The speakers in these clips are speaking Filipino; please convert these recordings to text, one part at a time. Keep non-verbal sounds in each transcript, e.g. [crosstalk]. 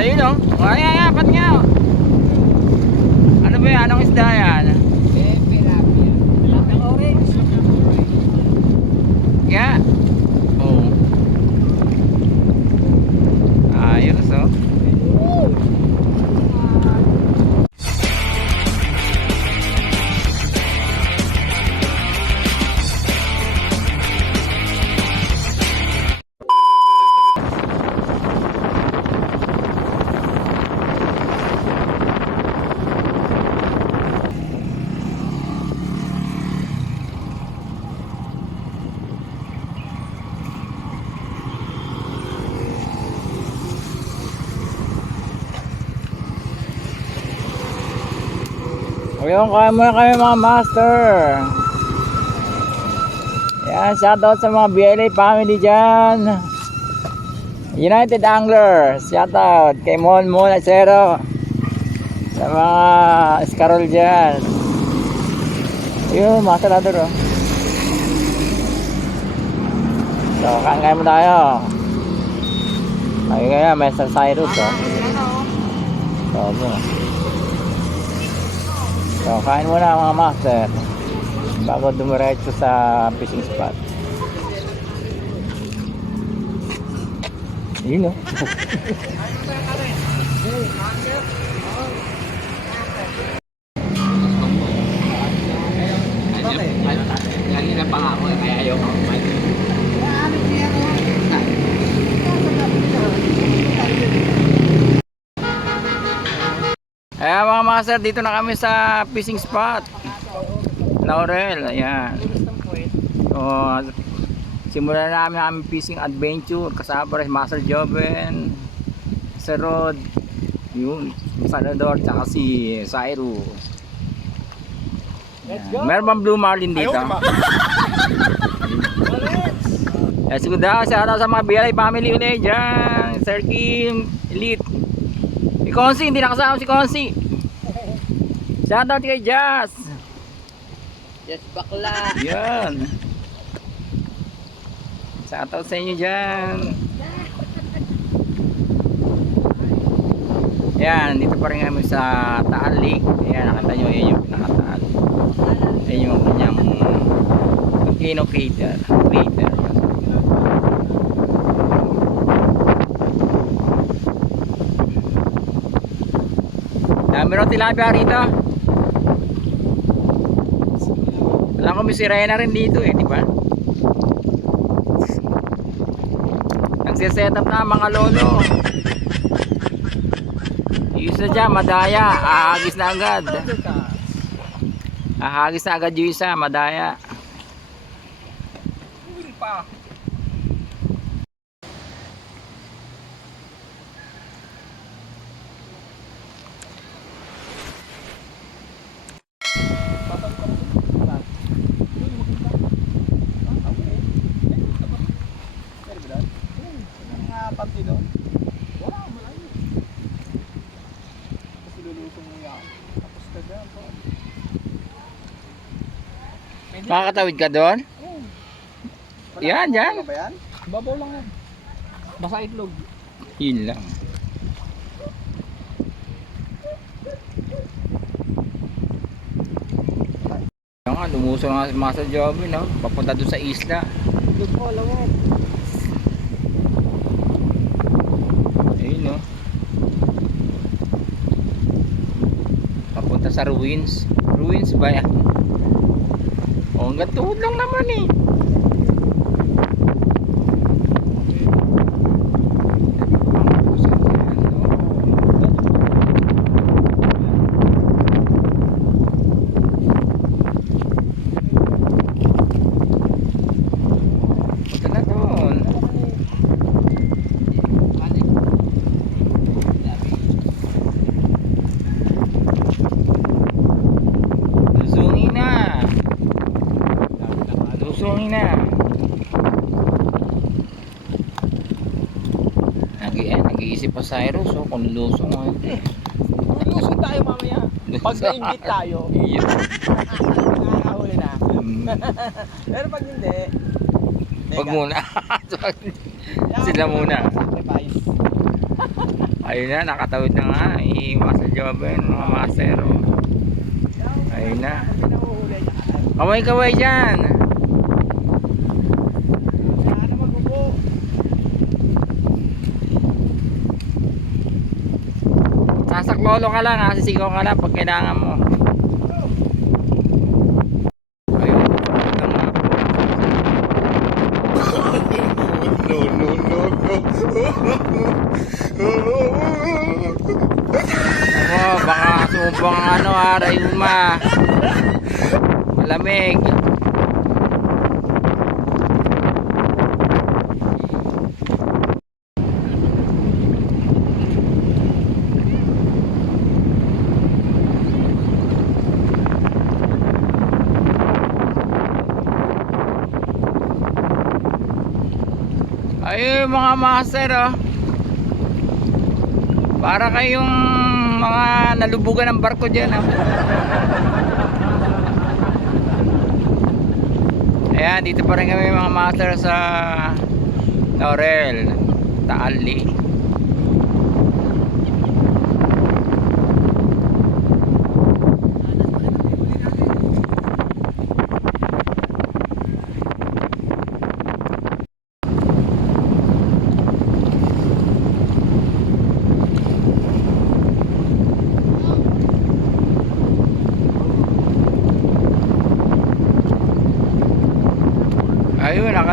Ayun oh. Ay, ay, apat nga oh. Ano ba yan? Anong isda yan? Eh, tilapia. Tilapia orange. Yeah. Ngayon, kaya muna kami mga master. Yan, shoutout sa mga BLA family dyan. United Anglers, shoutout kay Mon Mon Acero. Sa mga escarol dyan. Yun, mga salador oh. So, kain mo tayo. Ayun kaya, Mr. Cyrus oh. So, yun. So, kain muna mga master bago dumiretso sa fishing spot. Yun o. Kanina [laughs] mga master, dito na kami sa fishing spot. Laurel, ayan. So, simulan na namin ang aming fishing adventure kasama rin si Master Joven, si Rod, yun, Salvador, tsaka si Cyrus. Ayan. Meron bang Blue Marlin dito? Eh, siguro [laughs] daw, shout out sa mga BLI family ulit dyan. Sir Kim, Elite. Si Konsi, hindi nakasama si Konsi. Shout out kay Jazz. Yes, bakla. Yan. Shout out sa inyo dyan. Yan, dito pa rin kami sa Taal Lake. Yan, nakita nyo, yan yung pinakataal. Yan yung kanyang volcano crater. Crater. Dami rin tilapia rito. Alam ko may sirena rin dito eh, di ba? Nagsiset up na mga lolo. Yung dyan, madaya. Ahagis na agad. Ahagis na agad yung isa, madaya. Mga panty doon? Wala, malayo. Tapos ilulusong mo yan. Tapos ka dyan. po. Makakatawid ka doon? Yan, yan. Ano ba yan? Babaw lang yan. Basa itlog. Yun lang. Yung nga, lumusong nga si Master Joby, no? Papunta doon sa isla. Itlog mo, alam mo. Ayun, no? Papunta sa ruins. Ruins ba yan? O, hanggang tuhod lang naman eh. Punta na doon. Lusungin na. Lusungin na. Nag eh, nag-iisip pa Cyrus oh, kung lusong o hindi. Tayo mamaya. Pag na-invite tayo, [laughs] Iya. nakakahuli na. Mm, Pero pag hindi, Wag teka. [laughs] muna. Sila muna. Sacrifice. [laughs] Ayun na, nakatawid na nga. Iiwas sa Joven, mga master. oh. Ayun na. Kaway-kaway dyan. Sasaklolo ka lang, ha? sisigaw ka lang pag kailangan mo. Ayun. Ang mga- no, no, no, Oo, baka sumubang ang ano ha, Rayuma. Malamig. Ayun mga master oh. Para kayong mga nalubugan ng barko dyan. ah. Ayan, dito pa rin kami mga master sa Laurel, Taali.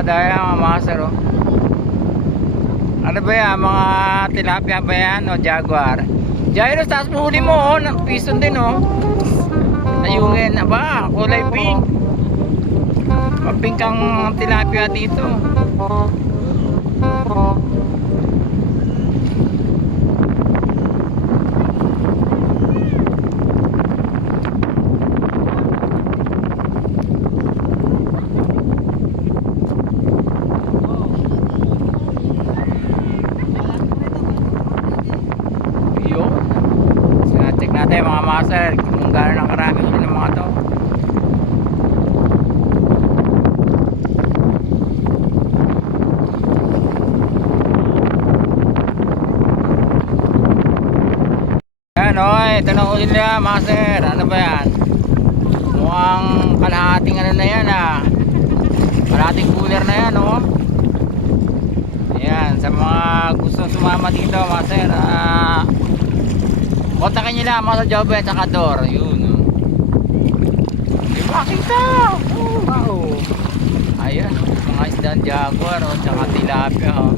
Ayun, nakadaya mga master oh. Ano ba yan? Mga tilapia ba yan o jaguar? Jairus, taas mo huli mo oh. Din oh. Ayungin. Aba, kulay pink. Mapink ang tilapia dito. Yun. Sinacheck natin mga master kung gaano lang karami huli ng mga to. Na huli nila master. Ano ba yan? Mukhang kalahating ano na yan ah. Kalahating cooler na yan oh. Ayan, sa mga gusto sumama dito, master, ah, kontakin lang mga sa Jobe at saka Dor, yun. oh. Di ba kita? Oh, wow. Ayan, oh, mga isdang jaguar, oh, tsaka tilapia, oh.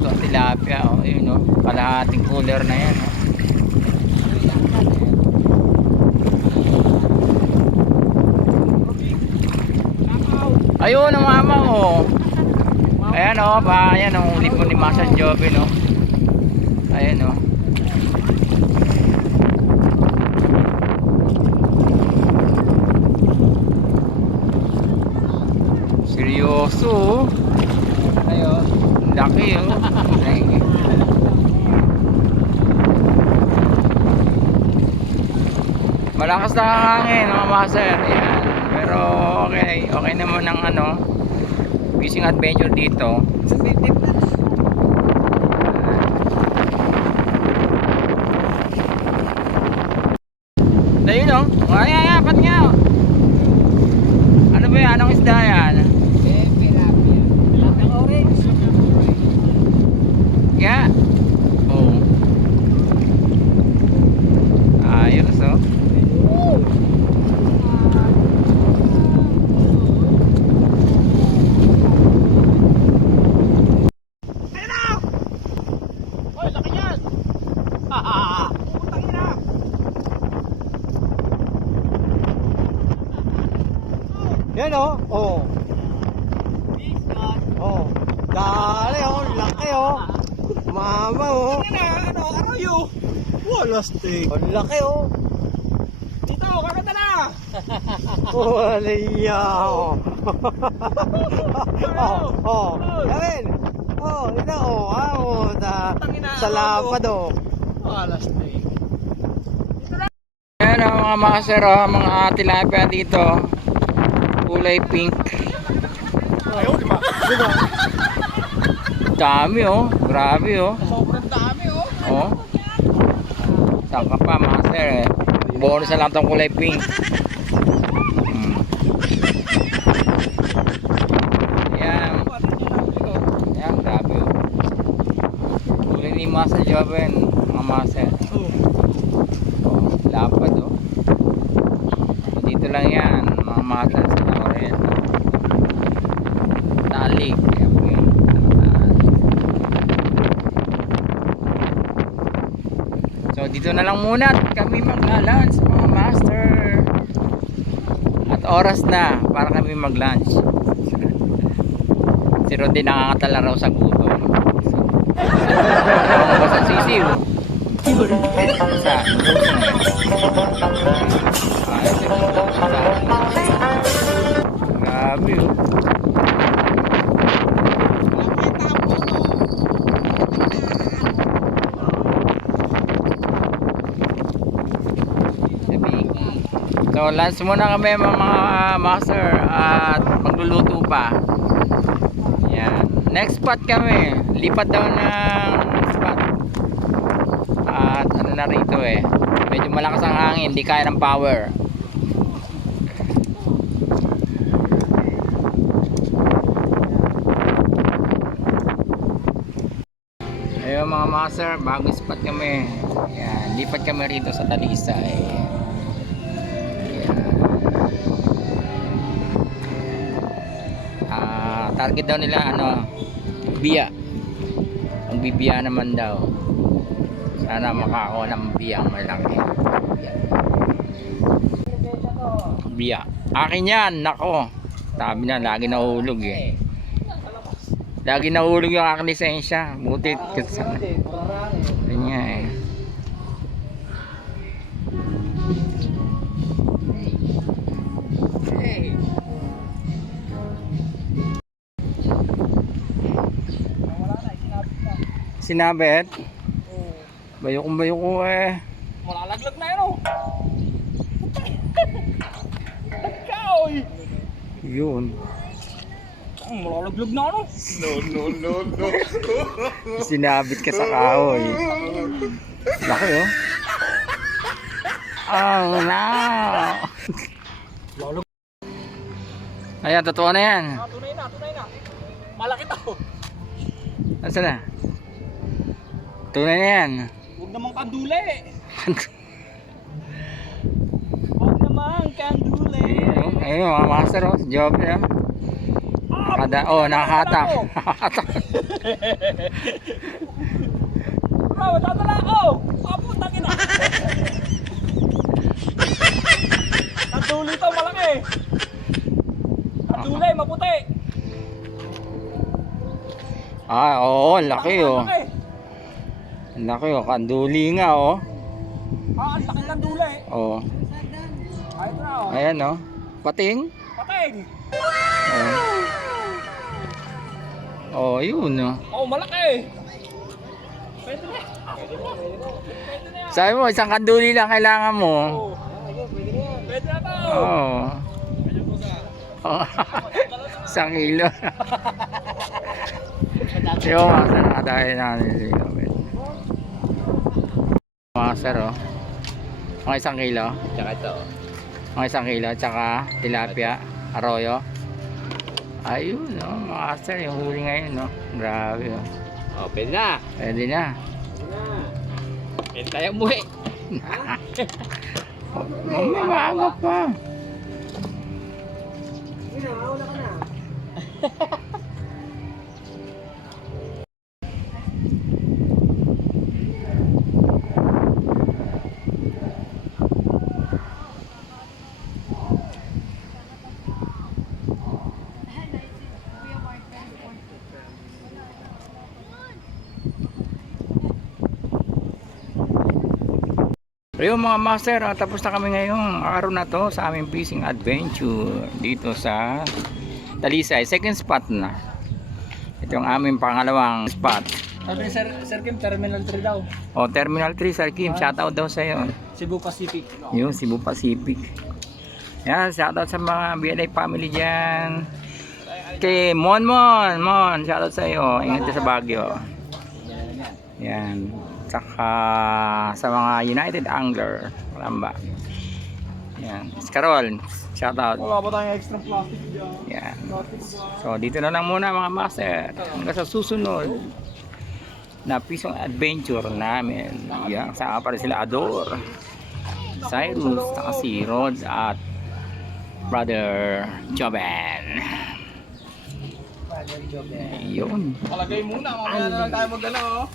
Ito, tilapia, oh, yun, oh. Kalahating cooler na yan, oh. Ayun, ang mama, oh. Ayan oh, ba, ayan ang huli po ni Master Joby no. Ayan oh. Seryoso oh. Ayun, laki oh. Malakas na ang hangin mga master. Ayan. Pero okay, okay naman ang ano, fishing adventure dito. Ayun oh. Ay, ay, apat nga oh. Ano ba yan? Anong isda yan? Kaya? Oh. Ayos oh. Hoy, laki yan! Putang ina! Yan oh. Oh. Oh. Dali oh, laki oh. Mama oh. Ano, ano, ano you? Wala steak. Ang laki oh. Dito, kakata na! [laughs] Wala iya oh. oh, oh. Yan. Oh, ina oh. Ah, oh. Da, Tangina, sa lapad oh. Wala steak. Ayan ang mga master oh, mga tilapia dito. Kulay pink. Dami oh. Grabe oh. Sobrang dami, oh. Oh. Ka pa, master? Eh. Bonus na lang tong kulay pink. Hmm. Yan. Yan, grabe. oh. Kulay ni Master Joven, mga master. Oh, lapad oh. Dito lang yan, mga master sa Laurel. Talik. Kaya po yun. Taas. So dito na lang muna at kami magla-lunch mga master. At oras na para kami mag-lunch. [laughs] Si Rodin nakakatala raw sa gutom. [laughs] Ba sa sisiw? Sa lunch muna kami mga mga master at magluluto pa. Yan. Next spot kami. Lipat daw ng spot. At ano na rito eh. Medyo malakas ang hangin, hindi kaya ng power. Ayun mga master, bago spot kami. Yan, lipat kami rito sa Talisay. Yan. Target daw nila ano, biya. Ang bibiya naman daw. Sana makakuha ng biyang malaki. Yan. Biya. Akin yan, nako. Sabi na, lagi nahulog eh. Lagi nahulog yung aking lisensya. Buti kasi Sinabit? Bayokong bayoko eh. Malalaglag na yun oh. Nagkaoy. Yun. Ang malalaglag na ano. No, no, no, no. Sinabit ka sa kahoy. Laki oh. Oh no. Lalog. Ayan, totoo na yan. Ah, tunay na, tunay na. Malaki to. Asa na? Tunay na yan. Huwag namang kandule. [laughs] Huwag namang kandule. Ayun, ayun mga master oh. Job na. Nakada, oh, nakahatak. Nakahatak. Bro, tatala ako. [laughs] [laughs] Papunta kita. Kandule to, malaki. Kandule, maputi. ah, oo, laki oh. Malaki. Laki oh, kanduli nga oh. Ah, ang laki kandule. Oh, Ayun na oh. ayan oh. Pating. Pating. Oh. Oh, yun oh. Oh, malaki. Pwede na. Pwede na. Pwede na. Sabi mo, isang kanduli lang kailangan mo. Oh. Pwede na to. Oo. Oh. [laughs] isang kilo. Yung master nakadaya natin si Robert. Master oh. Mga isang kilo. Tsaka ito. Mga isang kilo. Tsaka tilapia. Arroyo. Ayun oh. Master yung huli ngayon no. Grabe oh. Oh, pwede na. Pwede na. Pwede tayo umuwi. [laughs] Mamaga pa. [laughs] Ayun mga master, ah, tapos na kami ngayong araw na to sa aming fishing adventure dito sa Talisay. Second spot na. Ito yung aming pangalawang spot. Sabi Sir, Sir Kim, Terminal 3 daw. O, Terminal 3, Sir Kim, shoutout daw sa'yo. Cebu Pacific. Yung Cebu Pacific. Yan, shoutout sa mga BNI family dyan. Kay Mon Mon, Mon, shoutout sa'yo. Ingat ka sa Baguio. Yan. Saka sa mga United Angler, Ramba. Yan. Scarol, shout out. Wala ba tayong extra plastic dyan? Yan. So dito na lang muna mga master. Hanggang sa susunod na pisong adventure namin. Yan. Saan pa sila Ador. Cyrus, saka si Rod at Brother Joben. Yun. Palagay muna, mamaya na lang tayo mag ano. oh.